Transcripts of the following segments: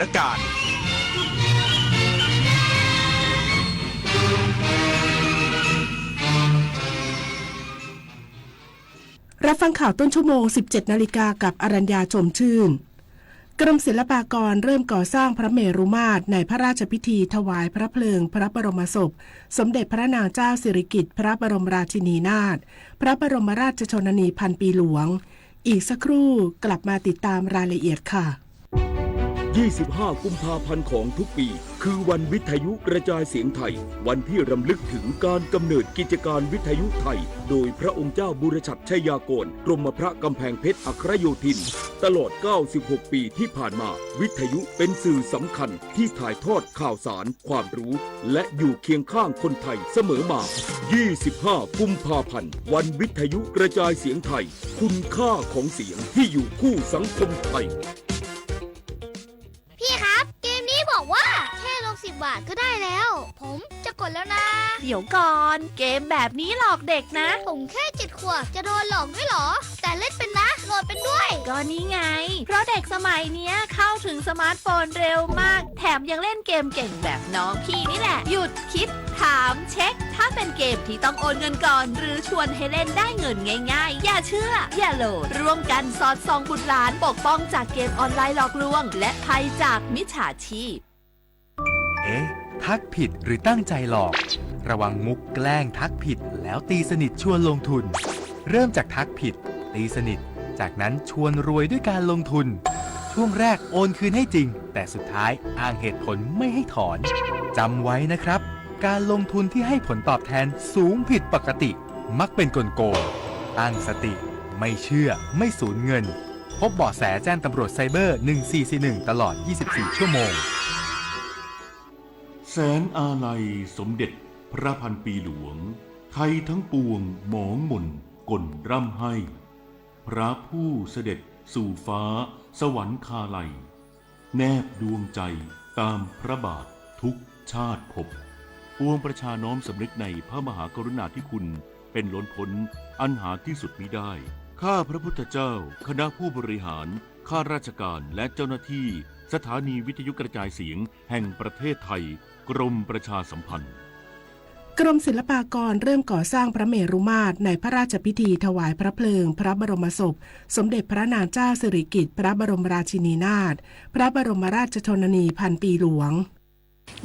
านการณ์รับฟังข่าวต้นชั่วโมง 17 นาฬิกากับอรัญญาชมชื่นกรมศิลปากรเริ่มก่อสร้างพระเมรุมาตรในพระราชพิธีถวายพระเพลิงพระบรมศพสมเด็จพระนางเจ้าสิริกิติ์พระบรมราชินีนาถพระบรมราชชนนีพันปีหลวงอีกสักครู่กลับมาติดตามรายละเอียดค่ะ25 กุมภาพันธ์ของทุกปีคือวันวิทยุกระจายเสียงไทยวันที่รำลึกถึงการกำเนิดกิจการวิทยุไทยโดยพระองค์เจ้าบุรชัดชัยยากรกรมพระกำแพงเพชรอัครโยธินตลอด 96 ปีที่ผ่านมาวิทยุเป็นสื่อสำคัญที่ถ่ายทอดข่าวสารความรู้และอยู่เคียงข้างคนไทยเสมอมา 25 กุมภาพันธ์วันวิทยุกระจายเสียงไทยคุณค่าของเสียงที่อยู่คู่สังคมไทยพี่ครับเกมนี้บอกว่าแค่ลง10 บาทก็ได้แล้วผมจะกดแล้วนะเดี๋ยวก่อนเกมแบบนี้หลอกเด็กนะผมแค่7 ขวบจะโดนหลอกด้วยเหรอแต่เล่นเป็นนะโหลดเป็นด้วยก็นี่ไงเพราะเด็กสมัยเนี้ยเข้าถึงสมาร์ทโฟนเร็วมากแถมยังเล่นเกมเก่งแบบน้องพี่นี่แหละหยุดคิดถามเช็คถ้าเป็นเกมที่ต้องโอนเงินก่อนหรือชวนให้เล่นได้เงินง่ายๆอย่าเชื่ออย่าโหลดร่วมกันสอดส่องบุตรหลานปกป้องจากเกมออนไลน์หลอกลวงและภัยจากมิจฉาชีพทักผิดหรือตั้งใจหลอกระวังมุกแกล้งทักผิดแล้วตีสนิทชวนลงทุนเริ่มจากทักผิดตีสนิทจากนั้นชวนรวยด้วยการลงทุนช่วงแรกโอนคืนให้จริงแต่สุดท้ายอ้างเหตุผลไม่ให้ถอนจำไว้นะครับการลงทุนที่ให้ผลตอบแทนสูงผิดปกติมักเป็นกลโกงตั้งสติไม่เชื่อไม่สูญเงินพบเบาะแสแจ้งตำรวจไซเบอร์1441ตลอด24ชั่วโมงแสนอาลัยสมเด็จพระพันปีหลวงไทยทั้งปวงหมองหม่นก่นร่ำให้พระผู้เสด็จสู่ฟ้าสวรรคาลัยแนบดวงใจตามพระบาททุกชาติภพปวงประชาน้อมสำนึกในพระมหากรุณาธิคุณเป็นล้นพ้นอันหาที่สุดมิได้ข้าพระพุทธเจ้าคณะผู้บริหารข้าราชการและเจ้าหน้าที่สถานีวิทยุกระจายเสียงแห่งประเทศไทยกรมประชาสัมพันธ์กรมศิลปากรเริ่มก่อสร้างพระเมรุมาตรในพระราชพิธีถวายพระเพลิงพระบรมศพสมเด็จพระนางเจ้าสิริกิติ์พระบรมราชินีนาถพระบรมราชชนนีพันปีหลวง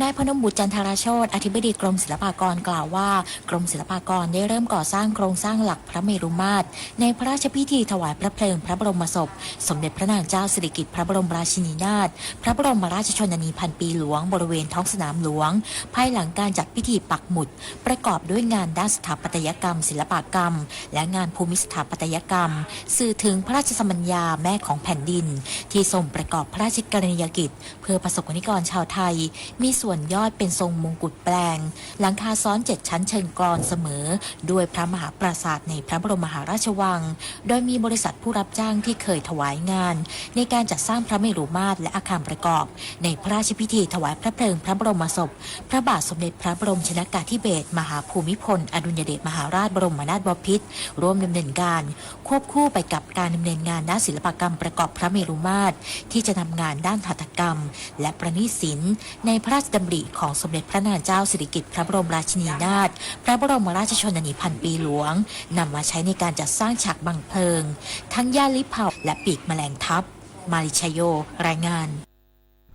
นายพนมบุตรจันทราโชติอธิบดีกรมศิลปากรกล่าวว่ากรมศิลปากรได้เริ่มก่อสร้างโครงสร้างหลักพระเมรุมาตรในพระราชพิธีถวายพระเพลิงพระบรมศพสมเด็จพระนางเจ้าสิริกิติ์พระบรมราชินีนาถพระบรมราชชนนีพันปีหลวงบริเวณท้องสนามหลวงภายหลังการจัดพิธีปักหมุดประกอบด้วยงานด้านสถาปัตยกรรมศิลปกรรมและงานภูมิสถาปัตยกรรมสื่อถึงพระราชสมัญญาแม่ของแผ่นดินที่ทรงประกอบพระราชกรณียกิจเพื่อประสบกนิกรชาวไทยมีส่วนยอดเป็นทรงมงกุฎแปลงหลังคาซ้อน7ชั้นเชิงกรอนเสมอด้วยพระมหาปราสาทในพระบรมมหาราชวังโดยมีบริษัทผู้รับจ้างที่เคยถวายงานในการจัดสร้างพระเมรุมาตรและอาคารประกอบในพระราชพิธีถวายพระเพลิงพระบรมศพพระบาทสมเด็จพระบรมชนกาธิเบศรมหาภูมิพลอดุลยเดชมหาราชบรมนาถบพิตรร่วมดำเนินการควบคู่ไปกับการดำเนินงานด้านศิลปกรรมประกอบพระเมรุมาตรที่จะทำงานด้านหัตถกรรมและประณีตศิลป์ในพระราชดำริของสมเด็จพระนางเจ้าสิริกิติ์พระบรมราชินีนาถพระบรมราชชนนีพันปีหลวงนำมาใช้ในการจัดสร้างฉากบังเพลิงทั้งย่านลิเผาและปีกแมลงทับมาริชโยรายงาน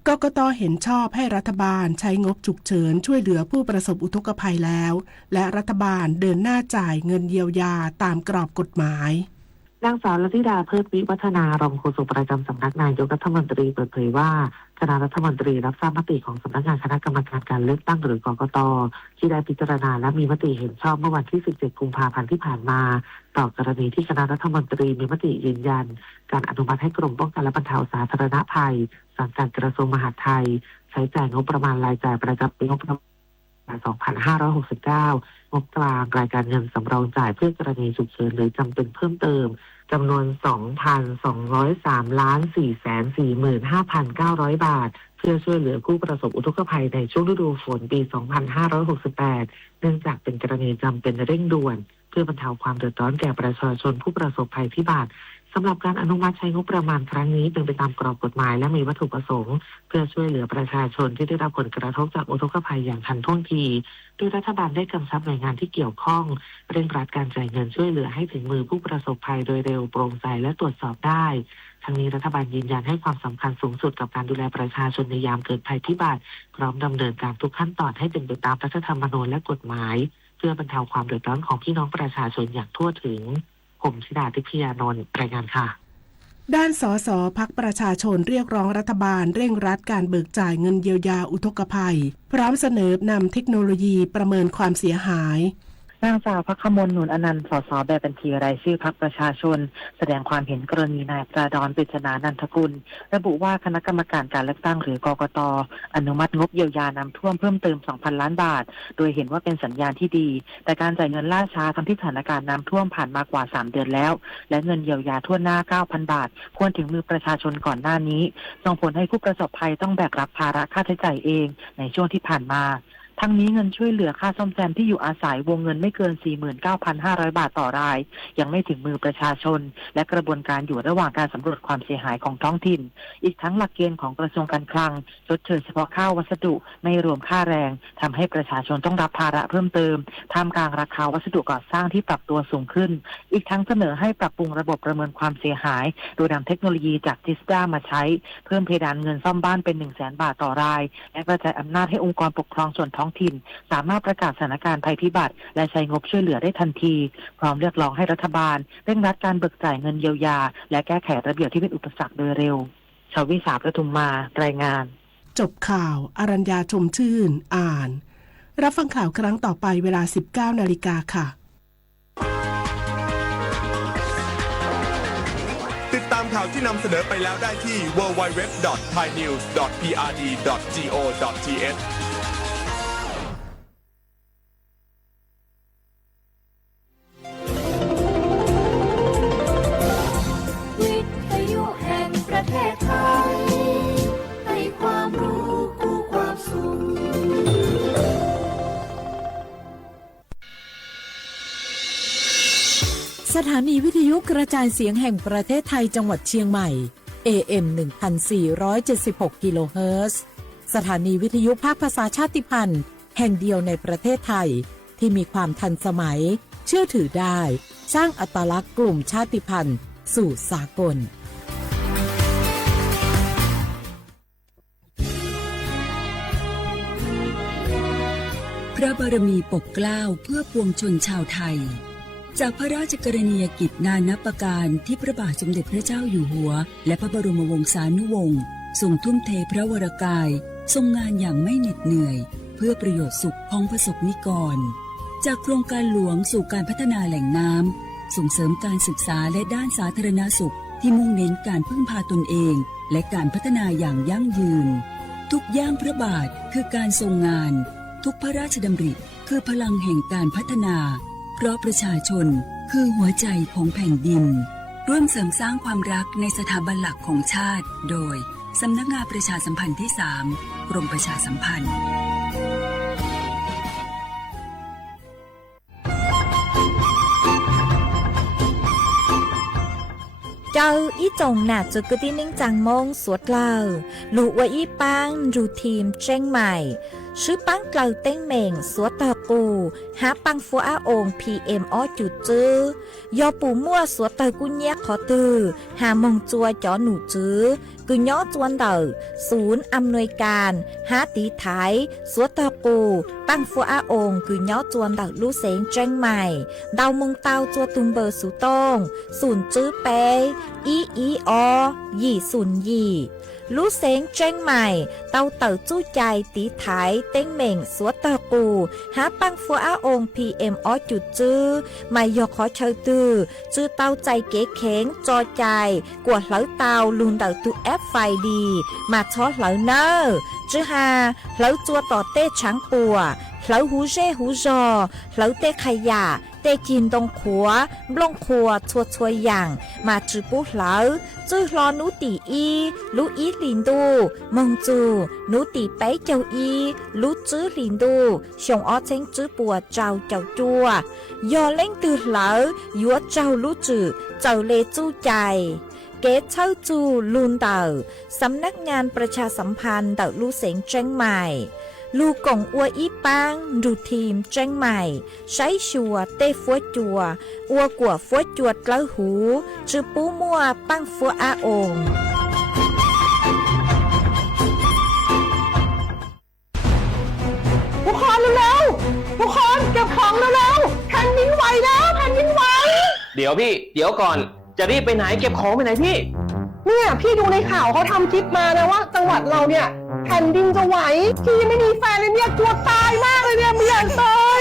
กกต.เห็นชอบให้รัฐบาลใช้งบฉุกเฉินช่วยเหลือผู้ประสบอุทกภัยแล้วและรัฐบาลเดินหน้าจ่ายเงินเยียวยาตามกรอบกฎหมายนางสาวลัทธิดาเพิดวิวัฒนารองโฆษกประจำสำนักนายกรัฐมนตรีเปิดเผยว่าคณะรัฐมนตรีรับทราบมติของสำนักงานคณะกรรมการการเลือกตั้งหรือกกต.ที่ได้พิจารณาและมีมติเห็นชอบเมื่อวันที่17 กุมภาพันธ์ที่ผ่านมาต่อกรณีที่คณะรัฐมนตรีมีมติยืนยันการอนุมัติให้กรมป้องกันและบรรเทาสาธารณภัยสังกัดกระทรวงมหาดไทยใช้จ่ายงบประมาณรายจ่ายประจำปีงบประมาณ 2569 งบกลางรายการเงินสำรองจ่ายเพื่อกรณีฉุกเฉินหรือจำเป็นเพิ่มเติมจำนวน 2,203,445,900 บาทเพื่อช่วยเหลือผู้ประสบอุทกภัยในช่วงฤดูฝนปี 2568 เนื่องจากเป็นกรณีจำเป็นเร่งด่วนเพื่อบรรเทาความเดือดร้อนแก่ประชาชนผู้ประสบภัยพิบัติ สำหรับการอนุมัติใช้งบประมาณครั้งนี้เป็นไปตามกรอบกฎหมายและมีวัตถุประสงค์เพื่อช่วยเหลือประชาชนที่ได้รับผลกระทบจากอุทกภัยอย่างทันท่วงทีโดยรัฐบาลได้กำชับหน่วยงานที่เกี่ยวข้องเร่งรัดการจ่ายเงินช่วยเหลือให้ถึงมือผู้ประสบภัยโดยเร็วโปร่งใสและตรวจสอบได้ทั้งนี้รัฐบาลยืนยันให้ความสำคัญสูงสุดกับการดูแลประชาชนในยามเกิดภัยพิบัติพร้อมดำเนินการทุกขั้นตอนให้เป็นไปตามรัฐธรรมนูญและกฎหมายเพื่อบรรเทาความเดือดร้อนของพี่น้องประชาชนอย่างทั่วถึงผมธิดาทิพยานนท์รายงานค่ะด้านสสพรรคประชาชนเรียกร้องรัฐบาลเร่งรัดการเบิกจ่ายเงินเยียวยาอุทกภัยพร้อมเสนอนำเทคโนโลยีประเมินความเสียหายนางสาวภัคมล หนุนอนันต์ สส แบบบัญชีรายชื่อพรรคประชาชนแสดงความเห็นกรณีนายปราดร ปริศนานันทกุลระบุว่าคณะกรรมการการเลือกตั้งหรือกกต.อนุมัติงบเยียวยาน้ำท่วมเพิ่มเติม 2,000 ล้านบาทโดยเห็นว่าเป็นสัญญาณที่ดีแต่การจ่ายเงินล่าช้าทั้งที่สถานการณ์น้ำท่วมผ่านมากว่า3 เดือนแล้วและเงินเยียวยาทั่วหน้า 9,000 บาทควรถึงมือประชาชนก่อนหน้านี้ส่งผลให้ผู้ประสบภัยต้องแบกรับภาระค่าใช้จ่ายเองในช่วงที่ผ่านมาทั้งนี้เงินช่วยเหลือค่าซ่อมแซมที่อยู่อาศัยวงเงินไม่เกิน 49,500 บาทต่อรายยังไม่ถึงมือประชาชนและกระบวนการอยู่ระหว่างการสำรวจความเสียหายของท้องถิ่นอีกทั้งหลักเกณฑ์ของกระทรวงการคลังชดเชยเฉพาะค่าวัสดุไม่รวมค่าแรงทำให้ประชาชนต้องรับภาระเพิ่มเติมท่ามกลางราคาวัสดุก่อสร้างที่ปรับตัวสูงขึ้นอีกทั้งเสนอให้ปรับปรุงระบบประเมินความเสียหายโดยนำเทคโนโลยีจากจิสดามาใช้เพิ่มเพดานเงินซ่อมบ้านเป็น 100,000 บาทต่อรายและกระจายอำนาจให้องค์กรปกครองส่วนท้องถิ่นสามารถประกาศสถานการณ์ภัยพิบัติและใช้งบช่วยเหลือได้ทันทีพร้อมเรียกร้องให้รัฐบาลเร่งรัดการเบิกจ่ายเงินเยียวยาและแก้ไขระเบียบที่เป็นอุปสรรคโดยเร็วชวิสาประทุมมารายงานจบข่าวอรัญญาชมชื่นอ่านรับฟังข่าวครั้งต่อไปเวลา 19 นาฬิกาค่ะติดตามข่าวที่นำเสนอไปแล้วได้ที่ www.thainews.prd.go.thวิทยุแห่งประเทศไทยให้ความรู้คู่ความสุขสถานีวิทยุกระจายเสียงแห่งประเทศไทยจังหวัดเชียงใหม่ AM 1476 กิโลเฮิรตซ์สถานีวิทยุภาคภาษาชาติพันธุ์แห่งเดียวในประเทศไทยที่มีความทันสมัยเชื่อถือได้สร้างอัตลักษณ์กลุ่มชาติพันธุ์สู่สากลพระบารมีปกเกล้าเพื่อปวงชนชาวไทยจากพระราชกรณียกิจนานับประการที่พระบาทสมเด็จพระเจ้าอยู่หัวและพระบรมวงศานุวงศ์ทรงทุ่มเทพระวรกายทรงงานอย่างไม่เหน็ดเหนื่อยเพื่อประโยชน์สุขของประสบนิกรจากโครงการหลวงสู่การพัฒนาแหล่งน้ำส่งเสริมการศึกษาและด้านสาธารณสุขที่มุ่งเน้นการพึ่งพาตนเองและการพัฒนาอย่างยั่งยืนทุกย่างพระบาทคือการทรงงานทุกพระราชดำริคือพลังแห่งการพัฒนาเพราะประชาชนคือหัวใจของแผ่นดินร่วมเสริมสร้างความรักในสถาบันหลักของชาติโดยสำนักงานประชาสัมพันธ์ที่ 3 กรมประชาสัมพันธ์เจ้าอีจงหนาจุดกตินิ่งจังมงสวดเล่าลูกว่าอีปังรูทีมเจ้งใหม่ชื่อปังเกลาเต้งเหม่งสวดตะปูหาปังฟัวอาอง PM อ้อจุดจื้อยอปูมั่วสวดตะกุญแยกขอตือหามงจัวจ่อหนูจื้อกุญย้อจวนเดอศูนย์อำนวยการหาตีไทยสวดตะปูปังฟัวอาองกุญย้อจวนเดอลู่เสงเจ้งใหม่ดาวมงเตาจัวตุมเบอร์สุตงศูนย์จื้อเปอีอยี่ศูนย์ยี่ลู่เสงเจ้งใหม่เตาเต่าจู้ใจตีไถเต้งเหม่งสวดตะปูหาปังฟัวอาอง PM อ้อจุดจื้อไม่ยอขอเชยตือจื้อเตาใจเก๋เข็งจอใจกวดเหลาเตาลุนเตาตุแอฟไฟดีมาช้อเหลาเนอจื้อหาเหลาจัวต่อเต้ช้างปัวเหลาหูเร่หูจอเหลาเต้ขยะ ได้กินตรงขัวบลงขัวชัวชัวอย่างมาจือปุ๊เหลาจื้อรอนูตีอีลูอีลินดูมงจูนูตีไปเจ้าอีลูจื้อลินดูชงอ้อเจงจื้อปัวเจ้าจัวยอเล่งตือเหลายัวเจ้าลูจื้อเจ้าเลจู้ใจเกตเช่าจูลุนเต่าสำนักงานประชาสัมพันธ์เต่าลูเสงเจงใหม่ลูกงอัวอีปังดูทีมเจงใหม่ใช้ชัวเต้ฟัวจัวอัวกัวฟัวจวดเล้าหูจือปูมัวปังฟัวอาองทุกคนเร็วๆทุกคนเก็บของเร็วๆแผ่นดินไหวแล้วแผ่นดินไหวเดี๋ยวพี่เดี๋ยวก่อนจะรีบไปไหนเก็บของไปไหนพี่เนี่ยพี่ดูในข่าวเขาทำคลิปมานะว่าจังหวัดเราเนี่ยแผ่นดินจะไหวพี่ไม่มีแฟนเลยเนี่ยกลัวตายมากเลยเนี่ยไม่อยากตาย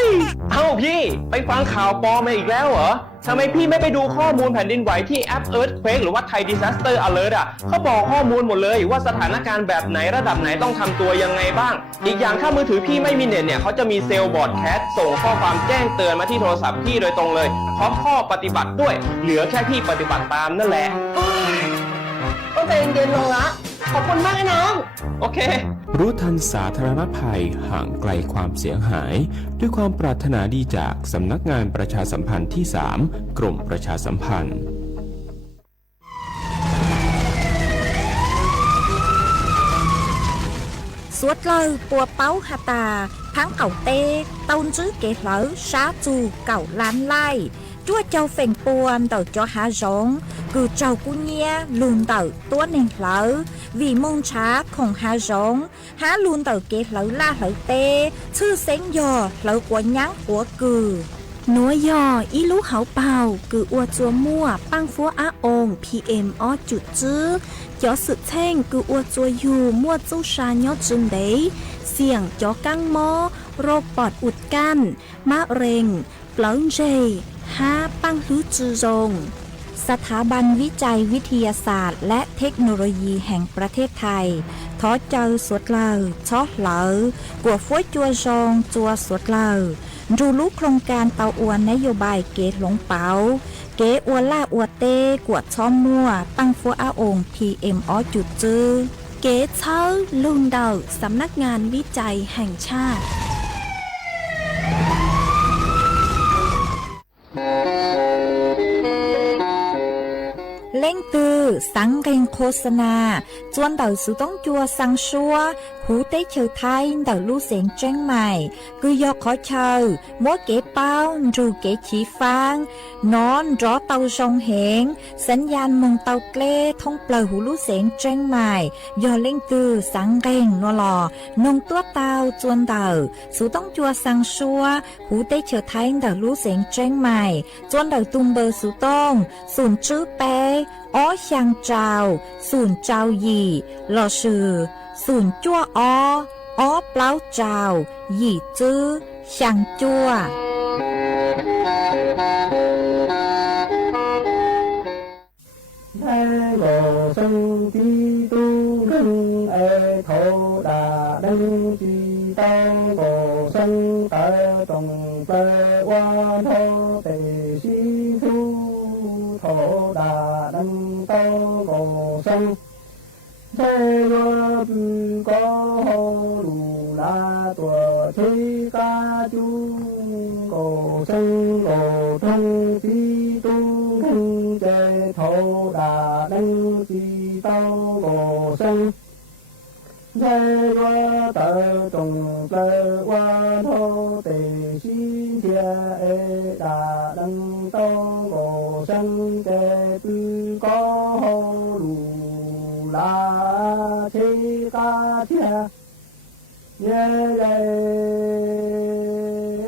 เอ้าพี่ไปฟังข่าวปลอมมาอีกแล้วเหรอทำไมพี่ไม่ไปดูข้อมูลแผ่นดินไหวที่แอป Earthquake หรือว่า Thai Disaster Alert อ่ะเขาบอกข้อมูลหมดเลยว่าสถานการณ์แบบไหนระดับไหนต้องทำตัวยังไงบ้างอีกอย่างถ้ามือถือพี่ไม่มีเน็ตเนี่ยเขาจะมีเซลล์บอร์ดแคสส่งข้อความแจ้งเตือนมาที่โทรศัพท์พี่โดยตรงเลยพร้อมข้อปฏิบัติด้วยเหลือแค่พี่ปฏิบัติตามนั่นแหละต้องใจเย็นๆลงละขอบคุณมากนะน้องโอเครู้ทันสาธารณภัยห่างไกลความเสียหายด้วยความปรารถนาดีจากสำนักงานประชาสัมพันธ์ที่ 3 กรมประชาสัมพันธ์สวดเลยปัวเป้าฮาตาพังเก่าเต้ต้นจื้อเกเหลอชาจูเก่าล้านไล่ชั่วเจ้าเฝ่งปวนเต่าcho há giống cứ trâu cú nhia luôn ต่าตัวหนึ่งเหลาvì môngช้าของหาgiốngหาluônเต่าเกเหลาล่าเหลาเต้ชื่อเซ็งยอเหลากว่ายั้งหัวกือนัวยออีลูเขาเป่าคืออัวจัวมั่วปังฟัวอาองPM อ้อจุดจื้อยอสุดแท่งคืออัวจัวอยู่มั่วจู้ชายอจึงเดเสี่ยงจอกังมอโรคปอดอุดกั้นมะเร็งเปล่าเจ5ปังฮื้อจือรงสถาบันวิจัยวิทยาศาสตร์และเทคโนโลยีแห่งประเทศไทยท้อเจอสวดเลอชอเหลอกัวฟ้วยจัวจงจัวสวดเลอดูลูกโครงการเตาอวนนโยบายเกตหลงเป๋าเกอวล่าอวเต้กวดช้อมมั่วปังฟัวอาองPM อ้อจุดจื้อเกตเช่าลุงเดาสำนักงานวิจัยแห่งชาติเล่งตือสังเกงโฆษณาจวนเต่าสุต้องจัวสังชัวหูเต้เชอไทยเต่าลู่เสียงแจ้งใหม่คือยอขอเชอมัวเก๋เป้ารูเก๋ขีฟางนอนรอเต่าทรงเหงสัญญาณมงเต่าเกล้ท่องเปล่าหูลู่เสียงแจ้งใหม่ยอเล่งตือสังเกงนัวหล่อนงตัวเต่าจวนเต่าสุต้องจัวสังชัวหูเต้เชอไทยเต่าลู่เสียงแจ้งใหม่จวนเต่าตุมเบอร์สุต้องศูนย์จื้อเป้อ้อช่างเจ้าศูนย์เจ้าหยี่หล่อชื่อศูนย์จั่วอ้อเปล่าเจ้าหยี่จื้อช่างจั่วThái Bồ Sân Chi Tu Rưng Ê Thổ Đà Đăng Chi Tăng Bồ Sân Tệ Tùng Tê Hoa Thô Tề Si Thu Thổ Đà Đăng Tăng Bồ Sân Thế Hoa Có Hô Lù La Tùa Thế Ca Chú Bồ Sân Bồ Thông Chi Tu Rưng Chê Thổ Đà Đăng Chi Tăng Bồ Sân Thế Hoa Tệ Tùng Tê Hoa Thô Tề Si Thia Ê Đà Đăng Tăng Bồ Sân Chê Tư Có Hô Lù La Thế Ca Thia Nhê Lê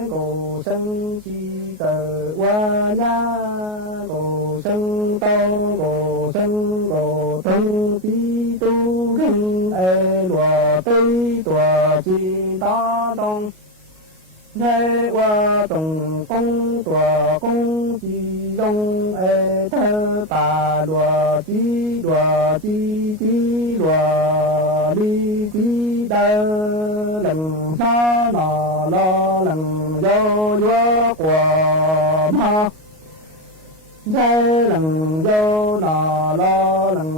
Bồ Sân Chi Tờ Hoa Nhá Bồ Sân Tăng Bồ Sân Bồ Thân Tí Tu Rưng Ê Lùa Tây Tùa Chi Đó Đông Thế Hoa Tùng Công Tùa Công Chi Đông Ê Thơ Bà Lùa Chi Lùa Đi Chi Đơ Lần Sa Nò Lo Lần Dô Lúa Quả thế lần vô nọ lo lần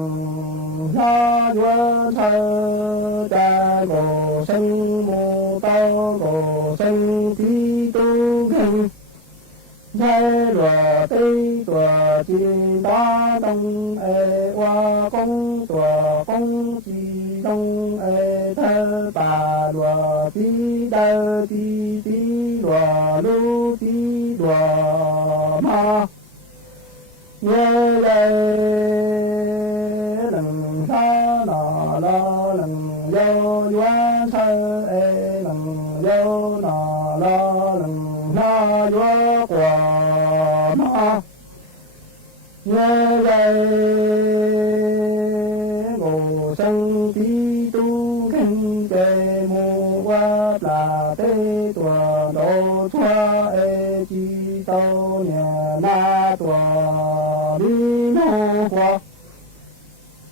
lo vua thơ cha cổ sinh mù tao cổ sinh tí tu kinh thế rùa tí tùa chi đá đông ê hoa công tùa công chi đông ê thơ bà rùa tí đơ tí tí rùa lưu tí rùa ma nhớ đây lần xa nọ lo lần vô quá thơ ê lần vô nọ lo lần na vô quả ma nhớ đây ngộ sân tí tu khen kê mù qua là tê tùa đô thoa ê chi tâu nhà na tùa đi nô khoa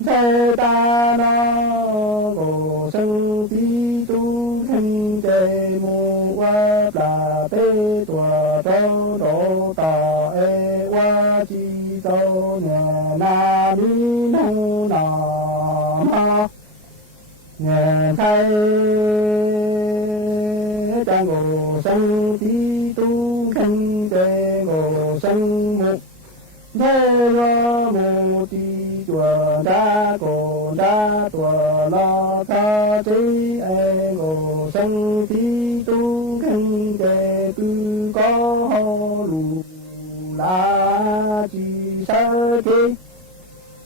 thế ta na ngộ sân tí tu khen kê mù qua là tê tùa đô đô tà ê qua chi tâu nhà na đi nô nà ma nhà thay cha ngộ sân tí tu khen kê ngộ sân mục thế lo mù tí chùa đa cổ đa tùa lo ta trí ê ngộ sân tí tu khen kê tư có hô lù la chi sơ kê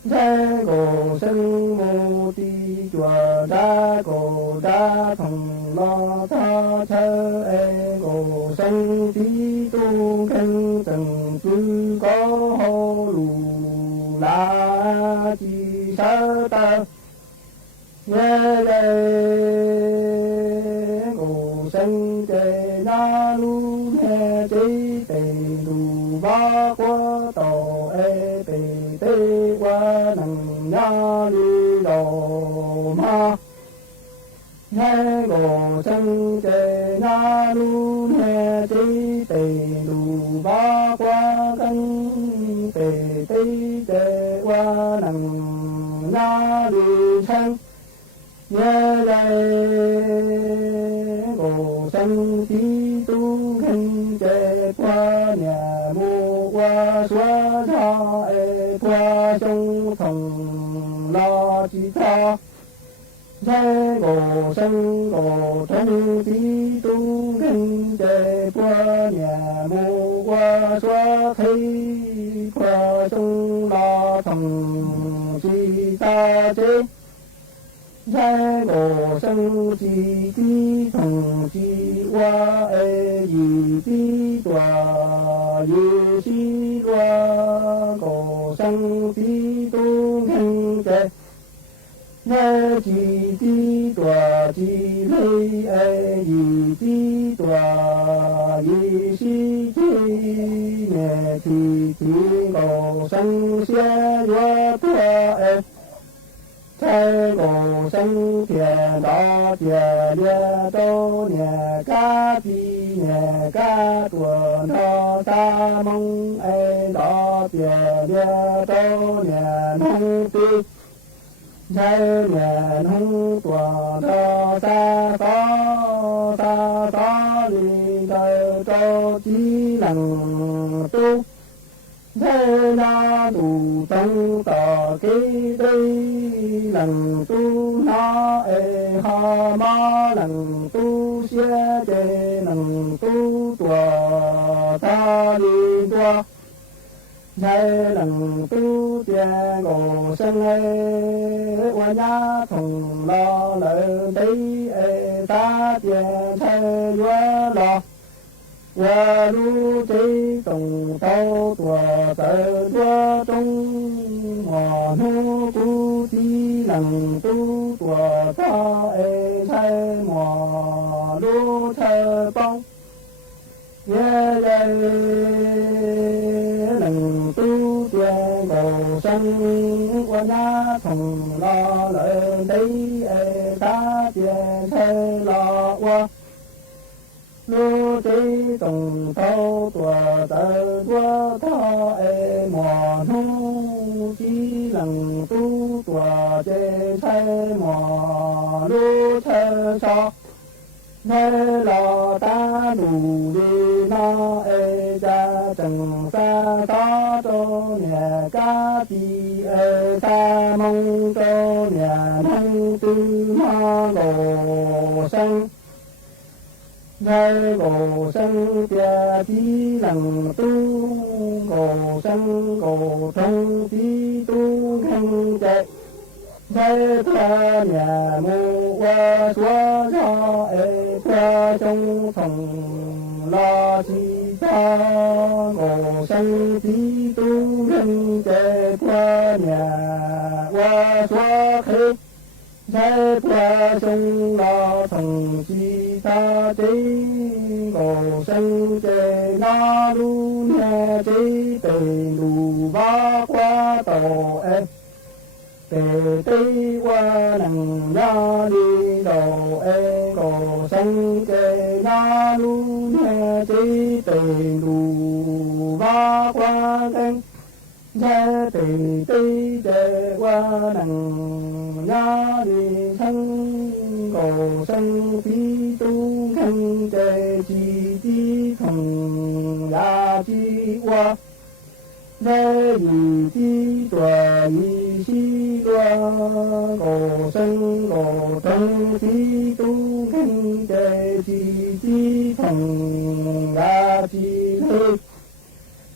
thế cổ sân mù tí chùa đa cổ đa thằng lo tha thơ ê cổ sân tí tu khen từng tư có hô lù la chi sơ tơ nghe đây cổ sân kê na lu nghe trí tình đủ ba qua tổ ê tê tê qua nằng nha đi đồ ma nghe cổ sân kê na lu nghe trí tình đủ ba qua cân tê tê tê qua nằng nha đi thân nghe đây cổ sân tí tu khen kê qua nhà mua qua xóa ra ê qua sông thòng lo chi tha thế cổ sân cổ thân tí tu khen kê qua nhà mua qua xóa thấy qua sông lo thòng chi ta chế thế cổ sân chi tí thằng chi qua ê gì tí tòa gì chi qua cổ sân tí tu khen kê thế chi tí tòa chi lê ê gì tí tòa gì chi chi nè chi cổ sân xe qua tòa ê thế cổ sân thiền đó thiền địa tô nhà ca ti nhà ca tuần đó ta mong ê đó thiền địa tô nhà nông ti thế nhà nông tuần đó ta có đi tới tô chí năng tu thế na đủ tăng tờ kê đây lần tu na ê ha ma lần tu xe chê lần tu tùa ta đi tùa thế lần tu chê ngộ sân ê qua nhá thùng lo lợi tí ê ta chê thế quá lo qua lu trí tổng tao tùa tờ tùa trong hòa nu tu tí lần tu tùa ta ê thay hòa lu thơ bông nghe đây lần tu tiền cầu sân qua nhá thùng lo lợi tí ê ta tiền thay lo qua lu trí tổng tao tùa tờ tùa ta ê mò 能都多这才莫路车上。nơi lo ta đủ đi nó ê cha chẳng xa có cho nhà cá chi ê xa mong cho nhà nông tư ma gồ sân nơi gồ sân tia chi lần tu gồ sân gồ thông chi tu khăn chạy thế ta nhà mu qua xóa cho ê qua trong phòng lo chi cha ngồi sân tí tu nhân chạy qua nhà qua xóa khế thế qua trong lo phòng chi ta tí ngồi sân chạy nó luôn nhà tí tình đủ ba qua tổ ê tề tây qua nằng nha đi đầu e gò sân kề nha lu nha chi tề đủ va qua keng nha tề tây kề qua nằng nha đi sân gò sân phi tu khăn kề chi chi thằng ya chi qua nơi gì chi tòa gì chi loa gồ sân gồ thân chi tu khăn đề chi thằng ya chi thế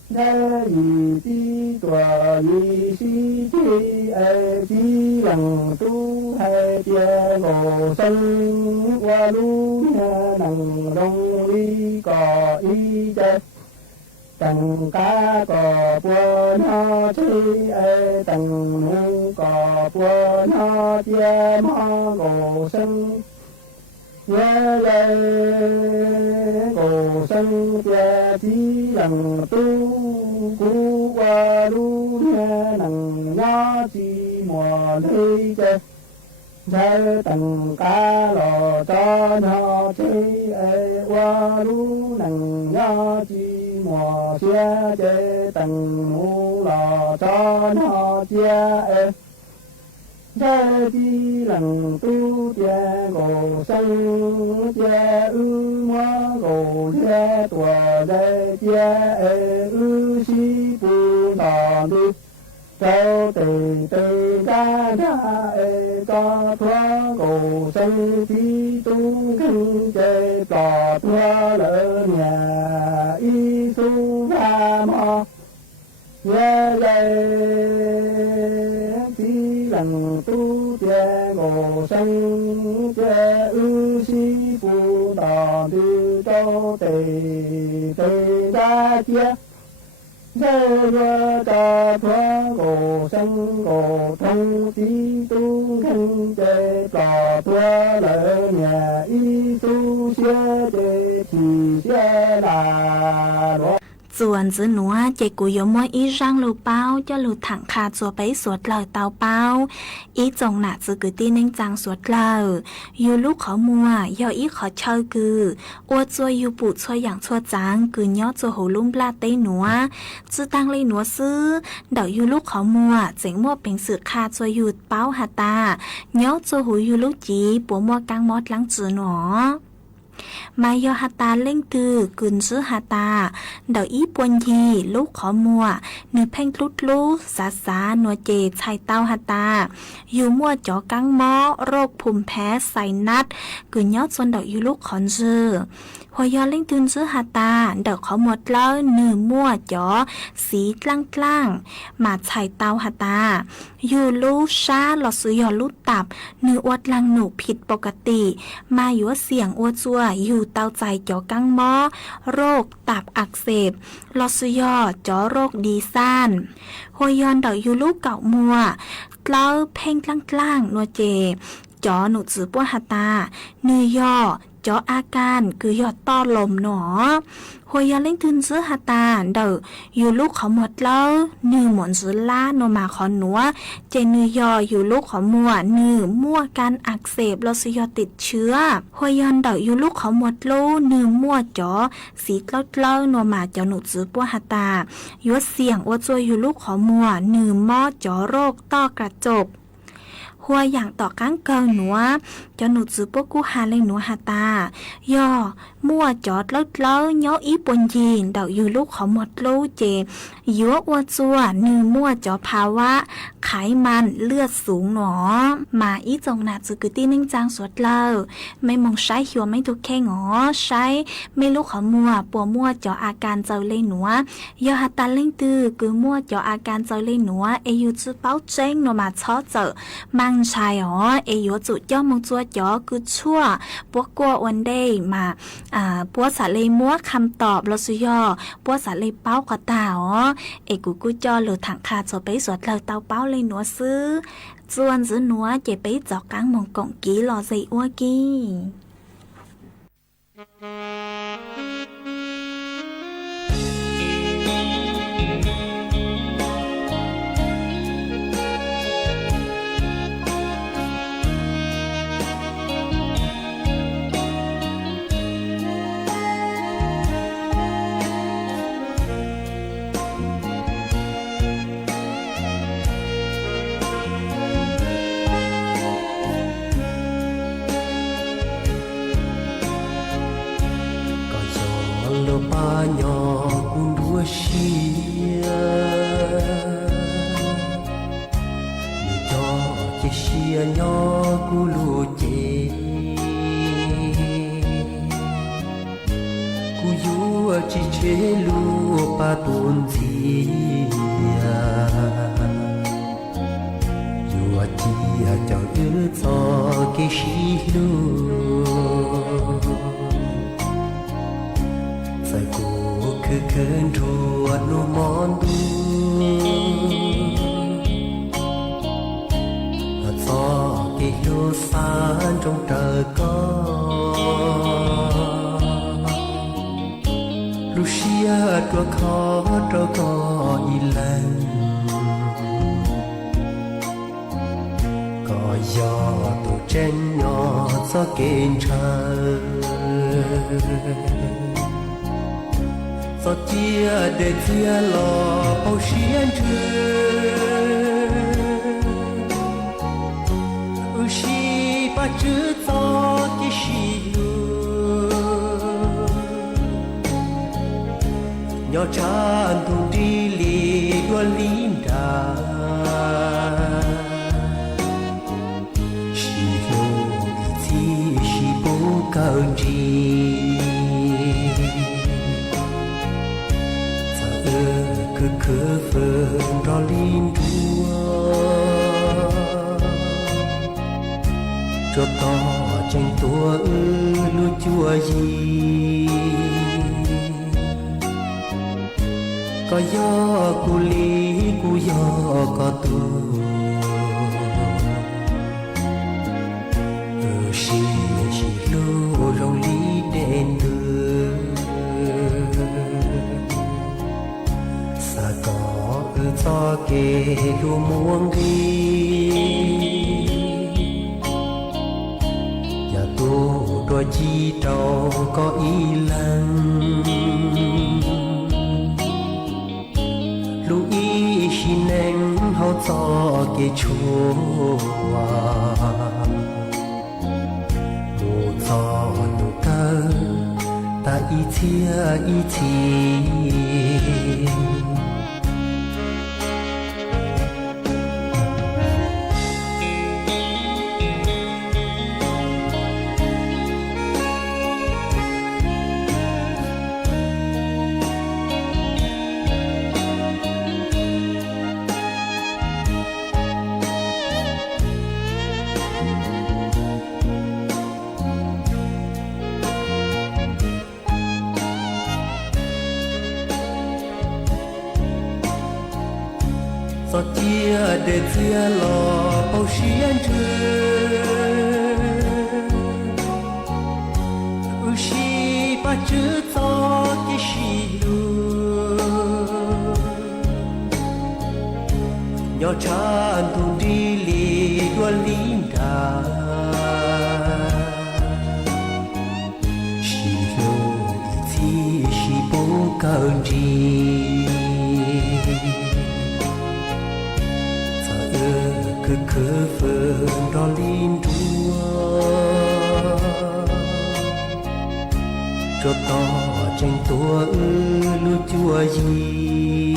nơi gì chi tòa gì chi ê chi lần tu hay tia gồ sân qua lu nha nằng đông đi cò y chê tầng cá cò bùa nó chi ê tầng nu cò bùa nó chia mò gồ sân nhớ lê gồ sân chia chi lần tu cú qua lu nhớ nằng nhớ chi mò lê chê thế tầng cá lò cho nó chi ê qua lu nằng nhớ chi mùa xe chế tầng mũ lò cho nó chia ê thế chi lần tu chia gồ sân chia ư mua gồ chia tùa lê chia ê ư si bù đò đi châu tề tề ca ra ê cho thoa gồ sân phi tu khăn chế tò thoa lỡ nhà y su va mò nhớ lê phi lần tu chế gồ sân chế ư si phu đò đi châu tề tề ca chia thế vua cho thoa gồ sân gồ thông tí tu khăn chế tò thoa lỡ nhà y tu xe chế thì xe là đó ส่วนจื้อหนัวเจกุยมวยอีร่างลูเป้าจะลูถังคาจัวไปสวดเลยเตาเป้าอีจงหนาจื้อกือตีเน่งจังสวดเลยอยู่ลูกขอมัวยออีขอเชอกืออวดจัวอยู่ปู่ชัวอย่างชัวจังกือยอจัวหูลุ่มปลาเต้หนัวจื้อตั้งเลยหนัวซื้อเดาอยู่ลูกขอมัวเจ๋งมัวเป็นสือคาจัวอยู่เป้าหาตายอจัวหูอยู่ลูกจีปัวมัวกังมอดลังจื้อหนอมายอฮาตาเล่งตือกึนซื้อฮาตาเดาอีปวนยีลูกขอมัวเนื้อเพ่งลุดลูสาสาหนัวเจชายเต้าฮาตาอยู่มัวจ่อกังมอโรคภูมิแพ้ใส่นัดกึนยอดจนเดาอยู่ลูกขอนซื้อหัวยอเล่งตืนซื้อฮาตาเดาขอหมดแล้วเนื้อมัวจ่อสีกล้างมาชายเต้าฮาตาอยู่ลูกช้าหลอดซื้อยอลูกตับเนื้ออวดลังหนูผิดปกติมาอยู่เสียงอวดจัวอยู่เตาใจจ่อกังมอโรคตับอักเสบลอสยอจ่อโรคดีซ่านหัวยอนเดาอยู่ลูกเก่ามัวเล่าเพ่งกล้างๆนัวเจจ่อหนูจือป้วนหาตาเนื้อย่อ เจาะอาการคือยอดต้อลมหนอหัวยาเล่งทึนซื้อหาตาเดออยู่ลูกเขาหมดแล้วนือหมอนซื้อล่าโนมาขอหนัวเจนือยออยู่ลูกขอมัวนือมั่วการอักเสบลสยอติดเชื้อหัวยอนเดออยู่ลูกเขาหมดลูนือมั่วจอสีเล่าโนมาเจ้าหนุซื้อปัวหาตายัวเสียงว่าจวยอยู่ลูกขอมัวนือหม้อจอโรคต้อกระจกหัวอย่างต่อก้างเกิงหนัวเจ้าหนูจื้อพวกกูหาเลยหนัวหาตาย่อมั่วจอดเล่าย่ออีปนยีนเดาอยู่ลูกเขาหมดลูกเจยัวอวดจัวนือมั่วจอภาวะไขมันเลือดสูงหนอมาอีจงหนาจื้อกึตี้นิ่งจางสวดเล่าไม่มองใช้หัวไม่ถูกแค่หงอใช้ไม่ลูกเขามัวปัวมั่วจออาการเจ้าเลยหนัวยอหาตาเล่งตื้อคือมั่วจออาการเจ้าเลยหนัวเอยูจื้อเป้าเจ้งโนมาช้อเจอมังชายอ๋อเอยัวจุดย่อมงจัวจ๋อคือชั่วพวกกัววันเดย์มาปัวสาเลยมัวคำตอบลสุยอปัวสาเลยเป้ากว่าตาอ๋อเอกูจอหรือถังคาจะไปสวดเราเตาเป้าเลยหนัวซื้อส่วนซื้อหนัวเจไปจอกกลางมองกงกี้รอใจอ้วกี้ nhỏ chan tu đi li đua linda si lo ti si bo cao ji sa cơ phơn ra lin đua cho to tranh tua lu chua gì có gió cu lý cu gió có tu si lô rong lý đèn đưa sa có cho kê lu muông đi nhà tu đôi chi trâu có ý lăng neng hao cho cái chúa nụ cho nụ cơ ta ý chia cho chia để chia lò bao xiên trưa chữ gió cái xì lùa nhỏ chan thùng đi lì đua linda xì lô thì xì bố cao đi cứ phương đó linh đua cho to tranh tua lu chua gì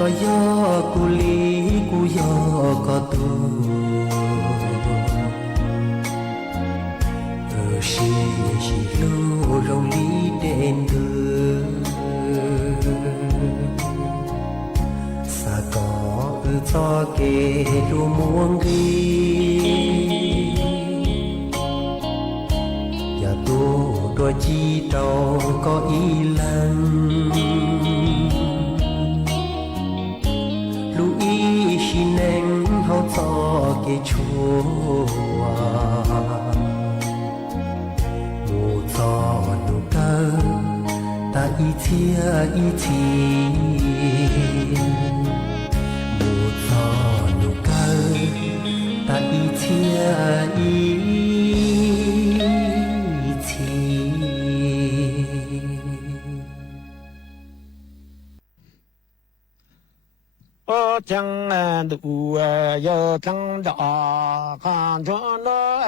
có gió cu lý cu gió có tu xì xì lu rong lý đèn đưa cho kê lu muông ghi nhà tu đôi chi đâu có ý lần lu ý xin em hậu cho kê chua mù cho nụ cơ ta ý thiên ta ý thiên chẳng đủ giờ chẳng đỏ còn cho nó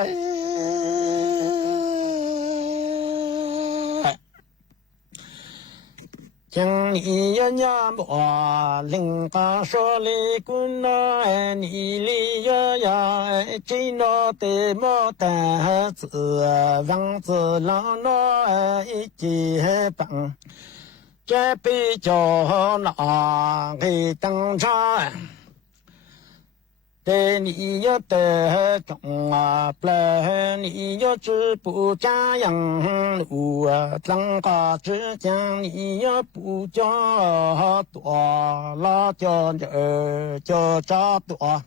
chẳng nghĩ nhớ bỏ linh ca số lý quân nó nghĩ lý ya chỉ nó tê mô ta tự vắng tự lo nó chỉ bằng chế bị cho nó khi tăng cho tê nghĩ nhớ tê trọng ple nghĩ nhớ chữ bù cha yang lù tăng ca chữ chang nghĩ nhớ bù cho tòa lo cho cha tòa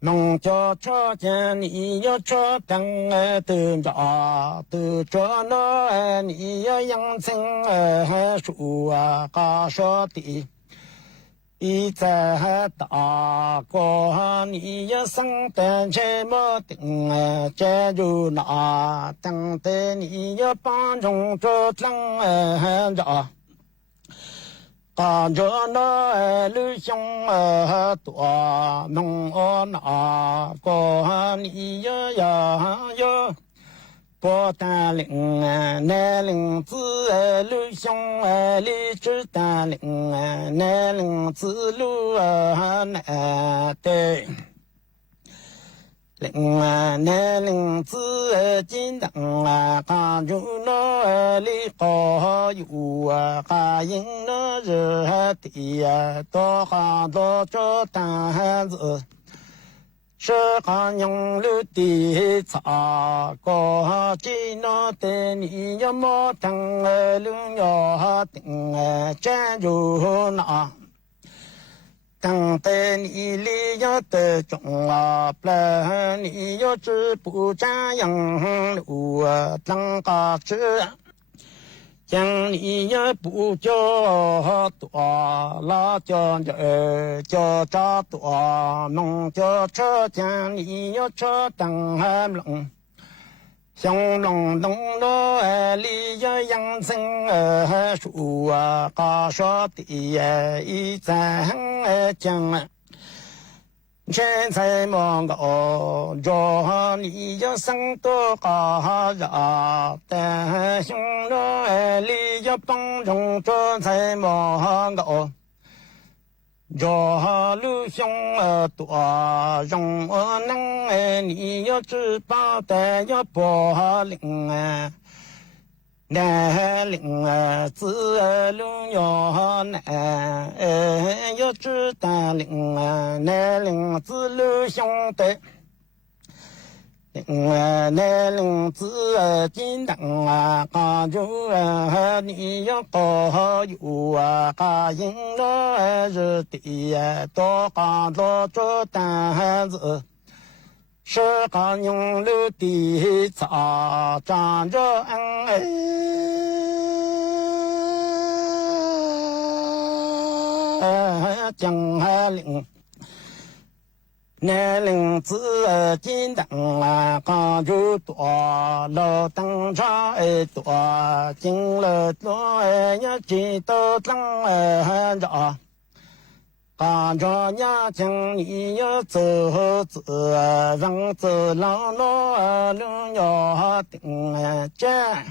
nông cho chang nghĩ nhớ cho tăng từ cho nó nghĩ nhớ yang sinh sụ ca sơ tị ý在大国你一生的这么定这就那等待你一帮中这等着看着那旅行多弄那个你呀不但领南领子旅行里只但领南领子路南的领南领子金等看住那里好有看应那日地多看多这单子是看用绿的草，个只那的你要么等路要等站住那，等的你里要得中不你要知不这样路等个知。将你也不叫多，拉叫叫多，弄叫车将你要车等海龙，像龙东罗里要养生树高说的一在讲。现在忙个着你要生多高热，但兄弟里要帮助这才忙个着路兄多容我能你要知道的要保领南岭自路要南，要知道岭南岭自路兄弟，南岭自金等看住你要保佑看应了日的多看多做单子。是个用路的草长着江海岭。南岭子金灯啊，刚就多，老灯长多，进了多呀，几道灯着，刚着呀，将你要走走，让走老老路要顶站。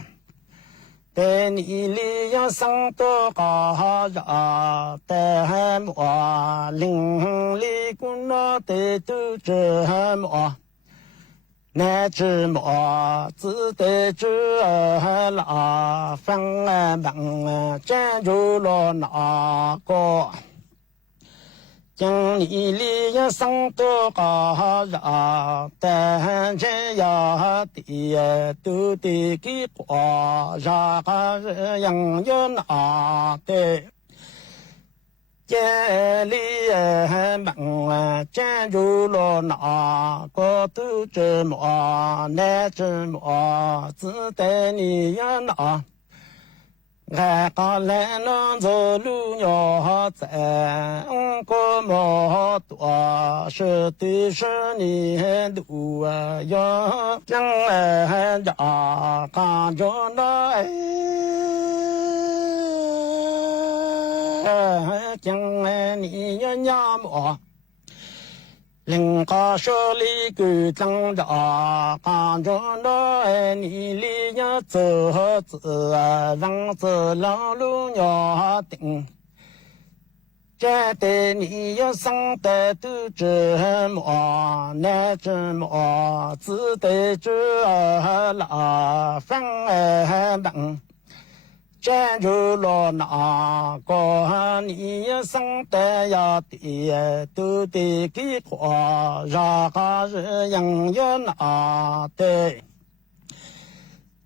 在你里要上多高呀，在我林里滚了的都这么，那只么只得这拉风忙站住了那个。将你里要上多高呀，但这呀的都得给过，啥个人要拿的。这里忙站住了那个都这么，那这么只得你要拿。俺个来能走路要在个么多，是的是你路要将俺家干着那将俺你要nhà么。林家手里狗长着，看着那你里呀走走，让走老路要顶。这对你要上的都这么，那这么只得这拉风忙。站住了那个你要上的呀的都得给过，啥个人要拿的。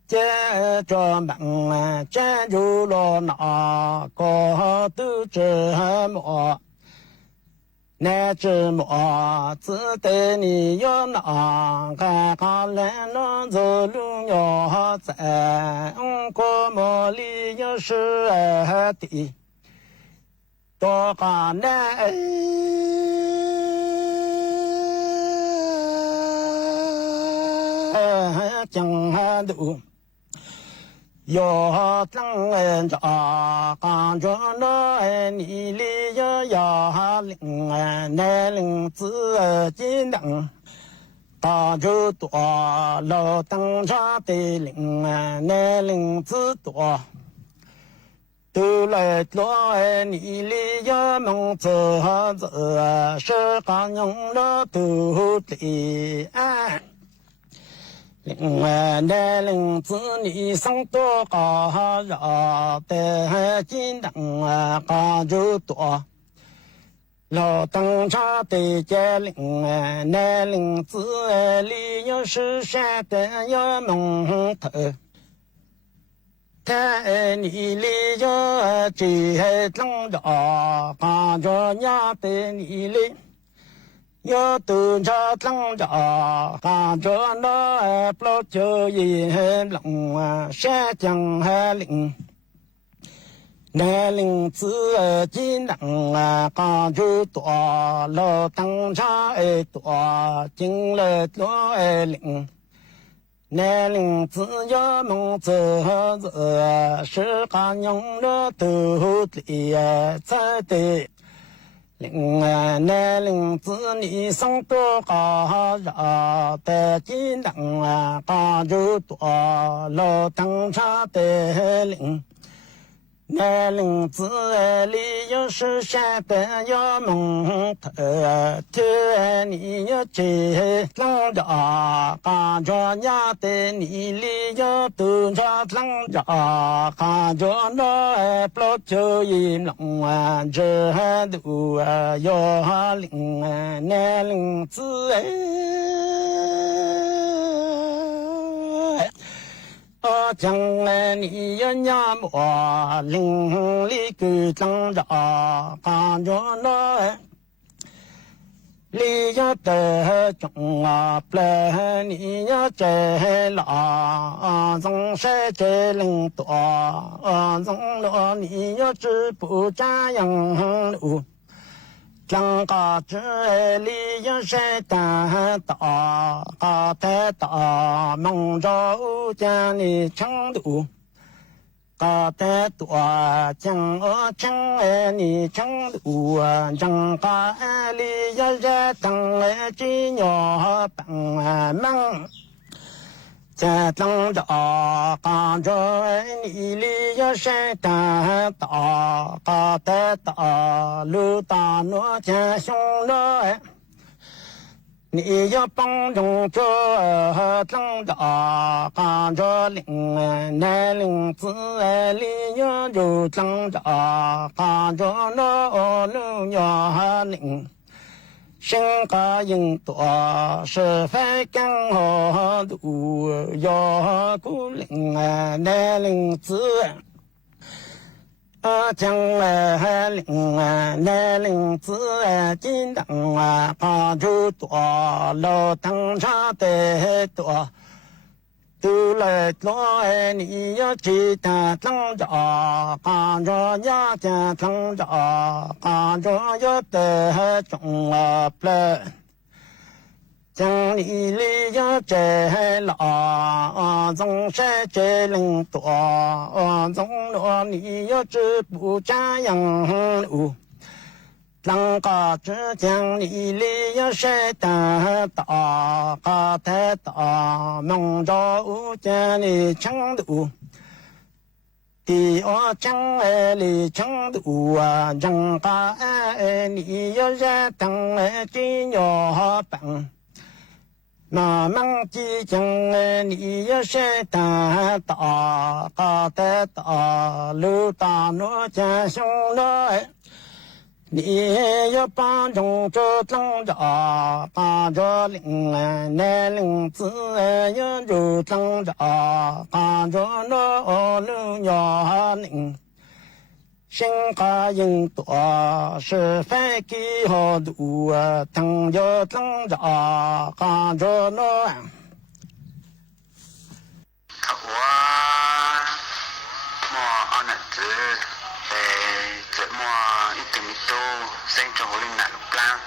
接着忙站住了那个都这么，那这么只得你要拿个来能走路要在个么里要是的多个难江汉都要等着看着那你里要领那领子金灯大就多老灯茶的领那领子多都来多你里要梦走走是刚用了都得另外那领子你上多高呀的金灯高就多老灯茶的家领那领子里有是山的要蒙头看你里有这灯着高着呀的你里要都着灯着，看着那不就一龙山江海岭，那岭子金灯看着多，老灯茶多，进了多岭，那岭子要梦走走，是看用了都得才得。那领子你上多高呀的金灯高就多老灯茶的领那领子里有是山的要蒙头天你要接浪着高着呀的你里要都着浪着高着那不就一龙这路要领那领子将你要nhà我林里狗长着看着那 lý do tờ trọng ple ni nhớ chế lọ dòng xe chế linh tọa dòng lọ ni nhớ chữ phụ cha yang lụ chẳng có chữ lý do xe ta tọa có thể tọa mong cho cha ni chẳng đủ có thể tọa chẳng ở chẳng ni chẳng đủ chẳng có lý do xe tăng chỉ nhỏ bằng măng cha tăng đó con cho ni lý do xe ta tọa có thể tọa lưu ta nó cha xong đó你要帮助这增长，看着领南领子里要有增长，看着那路要领，身高应多是非更好路要顾领南领子。将领南领子金灯帮助多老当差的多，都来多你要记得增长，帮助要加增长，帮助要得中了。将你里要摘了，总是摘领多，总罗你要知不这样路，啷个只将你里要晒得大，个太大，梦着见你程度。第二章里程度人家你要热等金要本。那梦即将你要是大大大的大路大路加上来，你要帮助这增长，帮着领南领子要有增长，帮着那路要领。身高应多是非给好路等着增长看着那我安那子这么一点多生活里那路 plan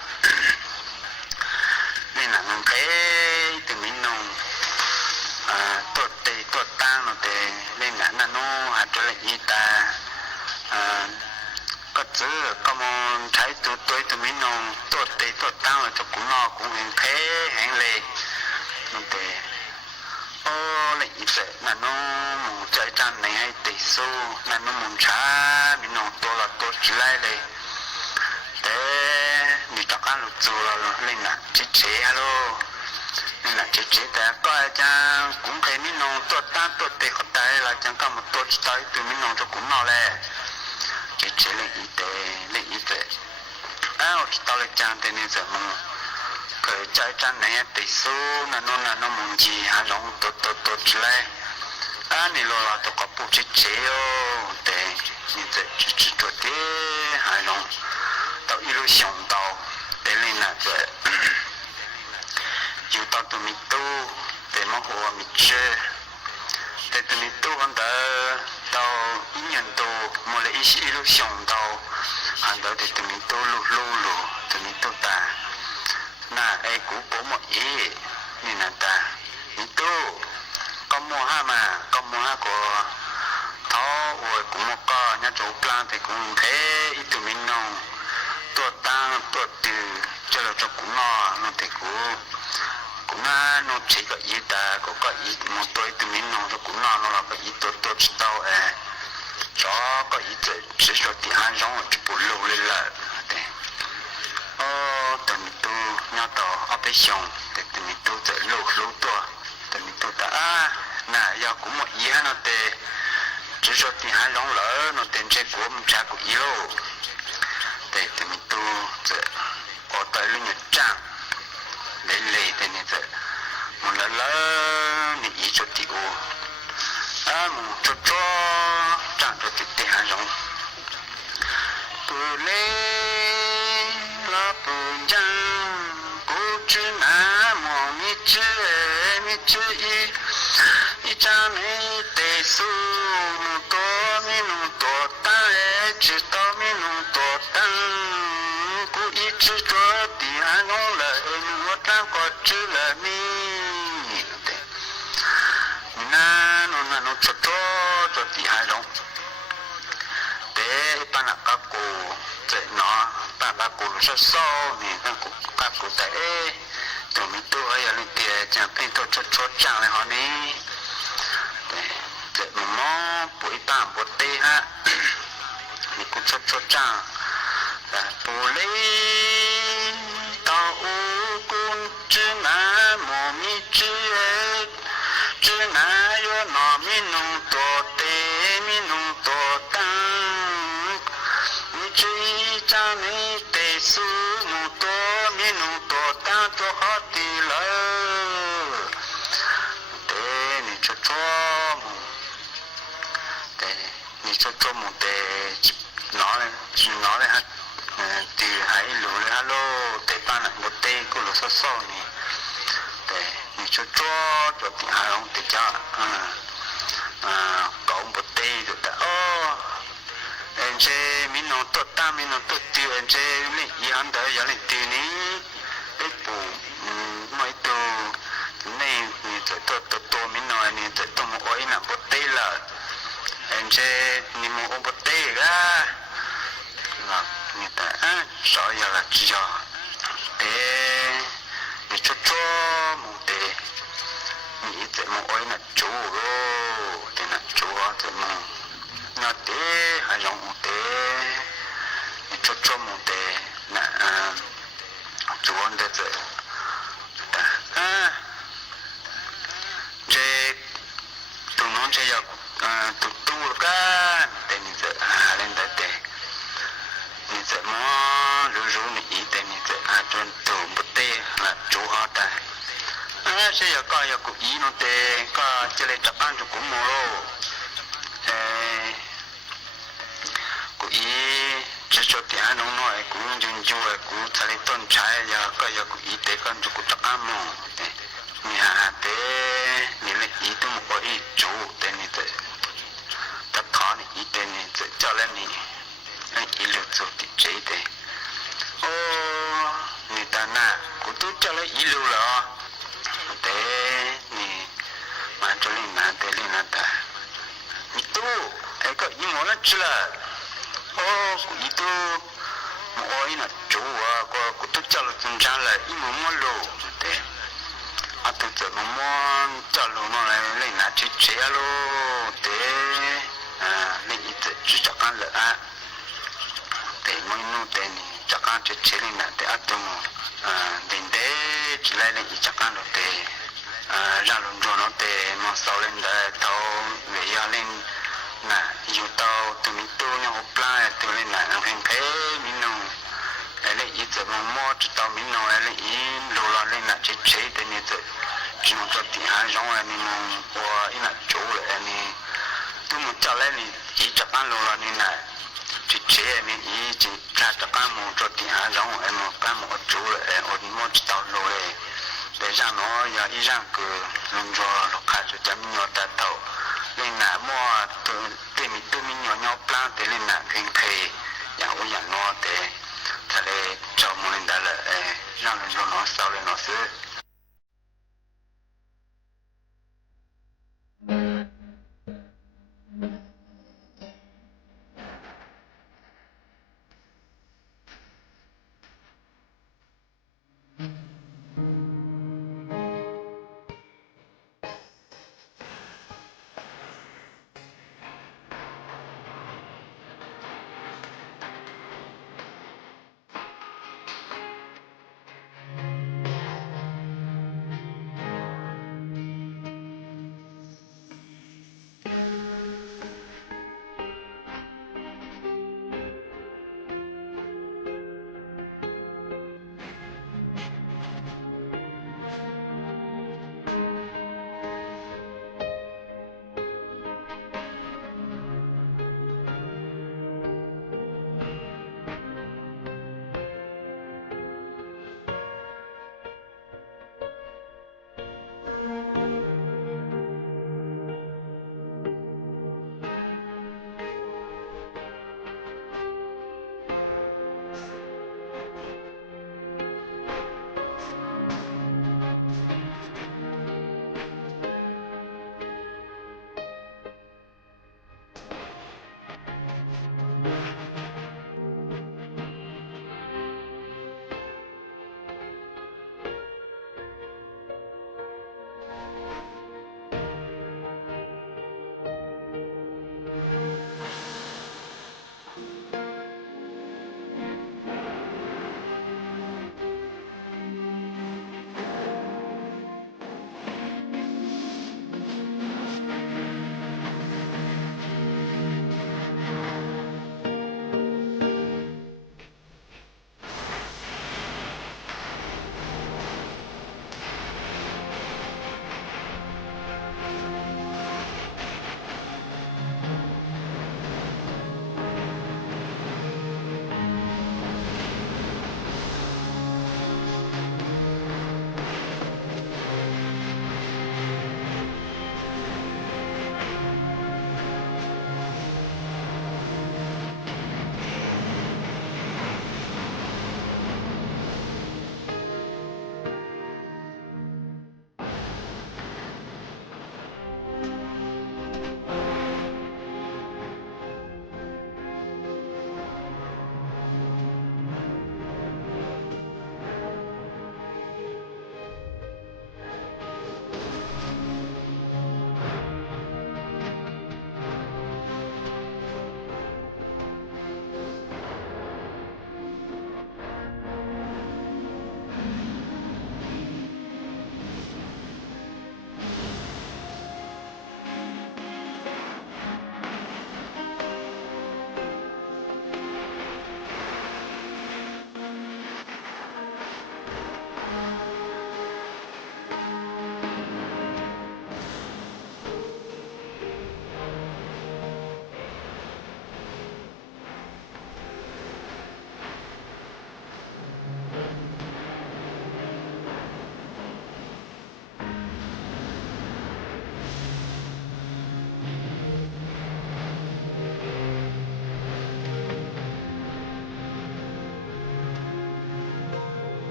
nên là người cái từ mình nông tốt tệ tốt tăng nó tệ nên là nó hạt cho lại gì ta có chữ có môn trái tụi tôi tụi mình nông tốt tệ tốt tăng là cho cũng nó cũng hình thế hẹn lệ nó tệ ô lại gì vậy là nó muốn trái tràn này hay tệ số là nó muốn trái mình nông tốt là tốt chỉ lại đây thế mình cho các lục dù là lên là chế chế alo nên là chế chế ta coi chăng cũng thấy mình nông tốt tăng tốt tệ khó tay là chẳng có một tốt tới từ mình nông cho cũng nó lệ chế chế lên y tế áo tao lại chăng thế nên giờ mà cái trái tràn này tệ số là nó muốn gì hả giống tốt chỉ lại này là tôi có bộ chế chế ô để như thế chỉ tốt thế hả giống tao一路想到để lên là vậy yêu tao tụi mình tu để mà hồ mình chơi để tụi mình tu hơn đỡ tao ít nhận tu mà lại ít lúc想到hơn đỡ để tụi mình tu lù tụi mình tu ta na ai cũng bố một ý nên là ta mình tu có mua ha mà có mua ha của tháo rồi cũng một co nhà chủ plan thì cũng thế ít tụi mình nông tuột tăng tuột từ cho là cho cũng nó thì cũng nó chỉ có ý ta có ý một tuổi từ mình nó cũng nó là có ý tuột tao cho có ý chỉ cho thì hai giống chỉ bù lù lên là thế tụi mình tu nhau tao ở bên sông thì tụi mình tu tự lù tua tụi mình tu ta nè giờ cũng một ý nó thì chỉ cho thì hai giống lỡ nó tiền chơi của mình trả của ý lô để tụi mình tu ở tại lưu nhật trang để lệ thế này thế một lần lớn mình ý cho tiểu một cho trang cho tiết tế hàng giống tu lê la tu giang chữ y cha mi tê su nu to mi nu to ta e chữ to mi nu to ta cu y chữ cho ti hai ngón là nu ta có chữ là mi na nó cho ti hai rong để bạn là các cô dạy nó bạn các cô nó sâu thì các cô dạy tụi mình tôi ở lên kia chẳng phải tôi cho chẳng lại họ đi dạy mà mò buổi bạn buổi tê ha thì cũng cho chẳng là bù lấy tao u cũng chứ ngã mồ mi chứ ngã yo nó mi nung to tê mi nung to tăng mi chứ cha mi tê su nung to mi nung to tăng cho họ tì lỡ tê ni cho tê ni cho một tê nói lên ha tì hãy lù lên alo tê ban lại một tê cô lù so nè tê ni cho thì hai ông thì cho cậu một tê rồi đã em chơi mình nó tốt ta mình nó tốt tiêu em chơi mình yên đời giờ lên tiêu ní cái bù mấy tô này mình chơi tốt mình nói mình chơi tốt một ối là một tê là em chơi mình một một tê ra là người ta sợ giờ là chỉ cho để cho một tê nghĩ tới một ối là chú rồi thì là chú thì mà nó té hay dùng một té cho một té là chú anh để tới chế tụi nó chơi giờ tụi tu cả để mình sẽ lên tới té mình sẽ mò rủ mình để mình sẽ chọn tụi một té là chú họ ta sẽ giờ coi giờ cũng ý nó té có chơi lên tập ăn cho cũng mua lô cũng ý chỉ cho tiền nó nói cũng dùng chui cũng thay lên tôn trái giờ coi giờ cũng ý té con cho cũng tập ăn mua nhà té mình lấy ý tôi một ý chủ té này té tập khó này ý té này cho lên này ý liệu chủ thì chế té người ta na cũng tôi cho lấy ý liệu rồi té nè mà cho lên mà té lên là ta itu ai có ý muốn là chứ là itu mỗi là chủ có tôi cho là chúng ta là ý muốn lô té tôi cho nó muốn cho lô nó lên là chỉ chế lô té lên ý chỉ cho ăn là té mỗi nụ té nè cho ăn chỉ chế lên là té tôi đến đấy chỉ lại lên chỉ ăn được té ra luôn rồi nó té mà sau lên đấy tàu về gia lên nè yêu tàu tụi mình tu nhau học lại tụi lên là ăn hàng thế mình nông lại ít giờ mà mua chỉ tàu mình nông lại ít lô la lên là chế để như thế chỉ một cái tiền hai giống là mình nông qua ít là chỗ lại này tụi mình cho lại này chỉ chấp ăn lô la này này chỉ chế mình ít chỉ ra chấp ăn một cái tiền hai giống em một cái một chỗ lại em mua chỉ tàu lô lại để ra nó giờ ít ra cứ luôn rồi lúc khai cho chấm nhau ta tàu lên là mua từ mình nhỏ plan để lên là kinh phê nhà ôi nhà nó để thay để cho một lên đó là ra lên cho nó sau lên nó sẽ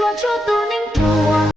chua chua tu ninh thuở.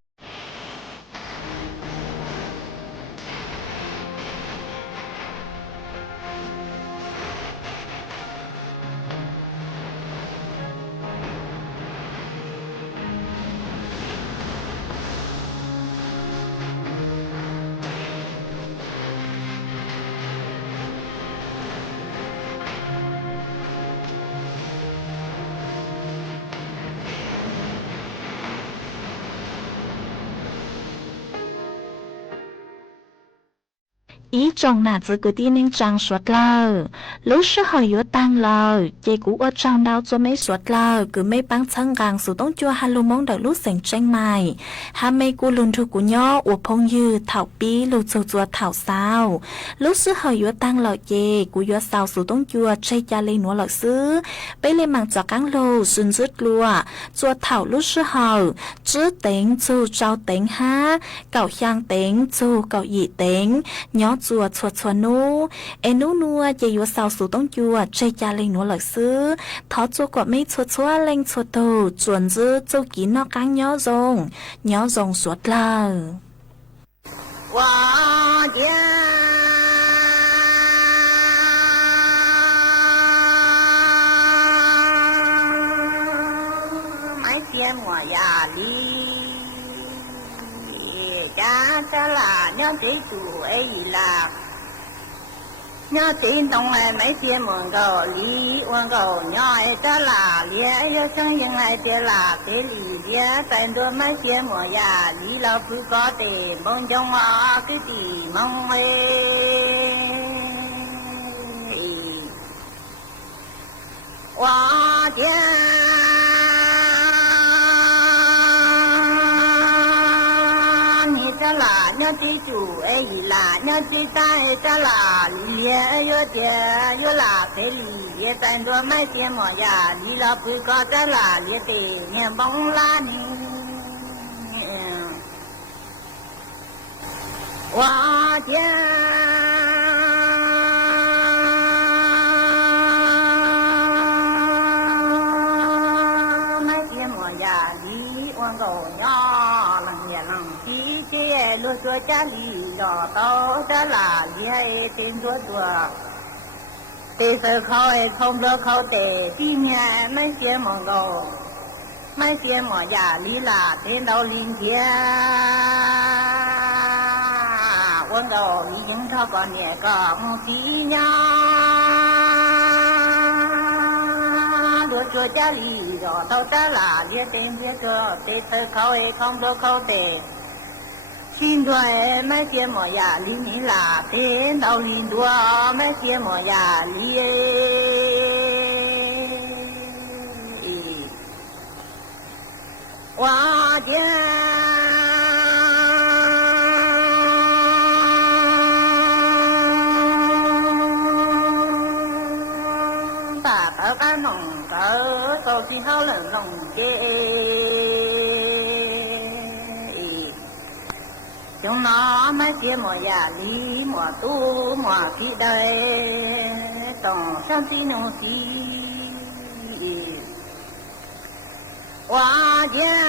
ý trong nà chỉ cứ đi nên trang suốt lờ lúc sức hỏi yếu tăng lờ chị cũ ở trong đau cho mấy suốt lờ cứ mấy băng chân gang sự tông chua hà lu mong đợi lúc sành tranh mày hà mấy cú lùn thu của nhỏ ủa phong như thảo bí lù chua chua thảo sao lúc sức hỏi yếu tăng lờ chị cú yếu sao sự tông chua chơi cha lên núa lờ xứ bây lên mảng giọt cắn lô xuân rứt lùa chua thảo lúc sức hỏi chứ tính chu trao tính ha cậu香tính chu cậu dị tính nhỏ chùa chùa chùa nô em nô nua chỉ yếu sao số tông chùa chơi cha lên núa lợn xứ thọ chùa quả mấy chùa chùa lên chùa tù chuẩn dư châu kín nó căng nhỏ rồng suốt lờ哇呀！mấy tiền mua ya li cha cha là nhớ tí chủ ấy là nhớ tin đồng này mấy tiền mua cầu li mua cầu nhớ ấy cha là li ấy sinh những này tiền là cái li li tại đôi mấy tiền mua ya li là phụ có tiền mong trong mà cái gì mong ấy哇天！nhớ tí chủ ấy là nhớ tí tai ta là lìa yo tiền yo là thế lìa tại đôi mấy tiền mà ya lìa là bự có ta là lìa tiền nghe bóng lan哇天！chùa cha lì đỏ tao cha là lìa tên chùa tê sơ khâu không được khâu tê tim nhà mấy chia mong cầu mấy chia mỏ già lì là tên đầu linh chia quân cầu lý những thao còn nhẹ có một tí nhau đua chùa cha lì đỏ tao cha là lìa tên chùa tê sơ khâu không được khâu tê xin đuổi mấy kia mỏ già lý ní là tên đầu linh đua mấy kia mỏ già lý哇天！大头干农狗，手指头能弄结。chúng nó mấy kia mùa già lý mùa tu mùa khi đời tổng sang tí nông tí hoa gia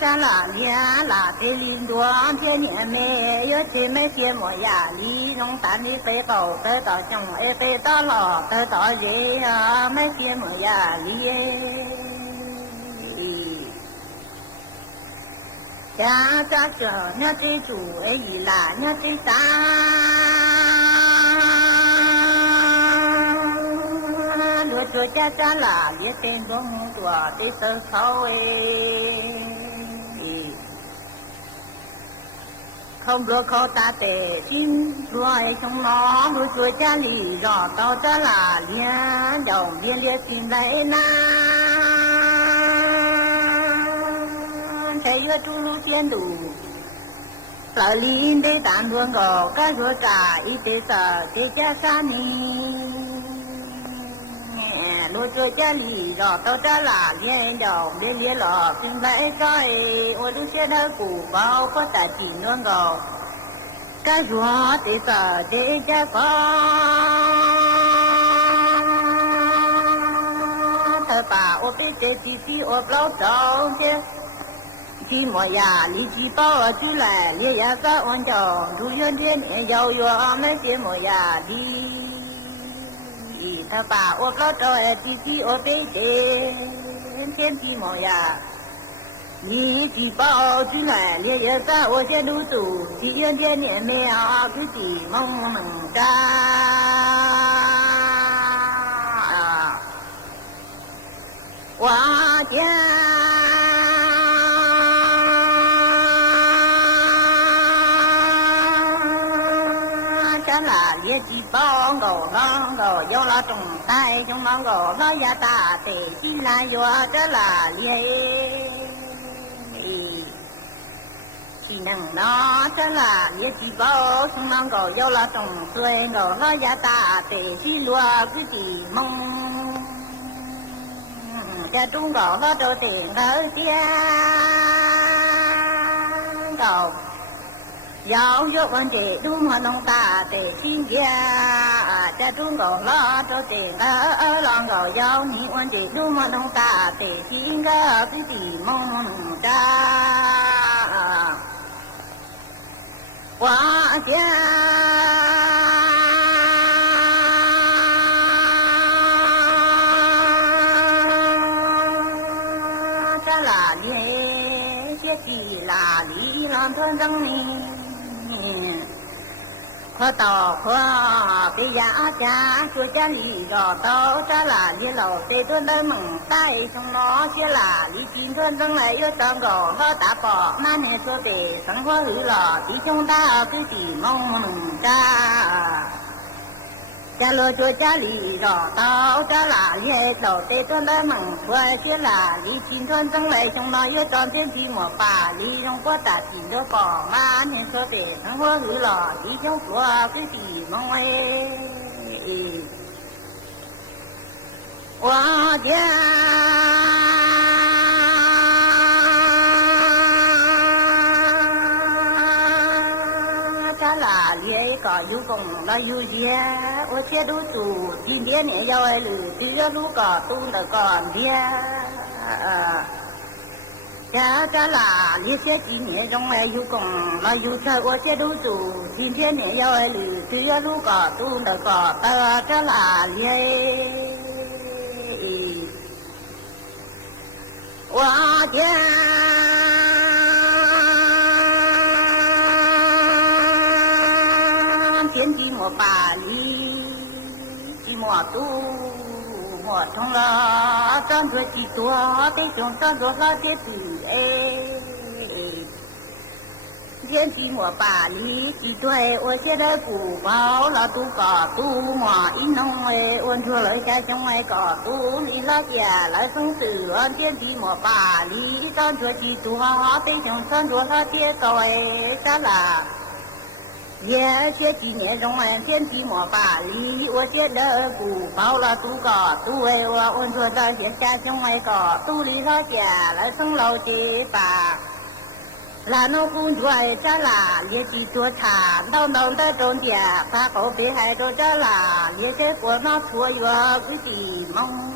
cha là thế linh đua thế nhẹ mẹ yếu thế mấy kia mùa già lý nông tán đi phê bầu tới tỏ chồng ê phê tỏ lò tới tỏ dễ mấy kia mùa già lý cha cha chờ nhớ tí chủ ấy là nhớ tí ta đua chùa cha cha là biết tên của mù chùa tí sơ khâu ấy không được khâu ta tệ xin đua ấy trong nó đua chùa cha lì rõ tao cha là liên đầu liên liên xin lấy na thấy yo tu lu tiên đủ sở linh để tạm luôn gò các ruột cả y tế sở để cha sa ni lúa chua cha lì rõ tao cha là liên đầu liên liên lò xin lấy coi ô lúa xe đỡ củ bao có tài chỉ luôn gò các ruột để sở để cha con thở 把我被这几批我不老早些。寂寞呀，力气爆出来，烈呀三万条，如愿天天遥远那寂寞呀的，他把我搞到几批我被这天寂寞呀，力气爆出来，烈呀三我先入住，如愿天天没有自己梦梦哒。我家。烈气帮狗狼狗有了中带中狼狗老呀大的西南有这啦烈，西能拿这啦烈气包中狼狗有了中水狗老呀大的西罗自己梦，这中狗老都顶个天狗。要学问这路么弄大的新家，在中国老都这个啷个要你问这路么弄大的新个自己梦的，我家在哪里？些地哪里让村长你？可到可被压家，说家里找到在哪里老谁都能蒙带上那些哪里今天正来有三个老大宝，那年说的生活娱乐弟兄大自己蒙蒙的。假如说家里找到在哪里老谁都能蒙说些哪里今天正来上那有张天寂寞把利用过大体的宝，那年说的生活娱乐弟兄说自己蒙哎，我家。哪里个有功那有钱，我些都住，今天呢要来路，这个路个东的个边，这哪里些今年中来有功那有钱，我些都住，今天呢要来路，这个路个东的个这哪里？我家。天寂寞巴黎，寂寞都我成了站着几多弟兄站着那些子哎，天寂寞巴黎几对我现在不包了都搞都嘛一弄哎，问出来家乡哎搞都你那家来生死啊，天寂寞巴黎站着几多弟兄站着那些走哎，咋啦？也些几年中完天寂寞巴黎，我现在不包了都搞都为我问说这些家乡外搞都离他家来生老街吧，那农工作在哪也去做茶，到农的中间把后背还都在哪，也些过那错月自己梦。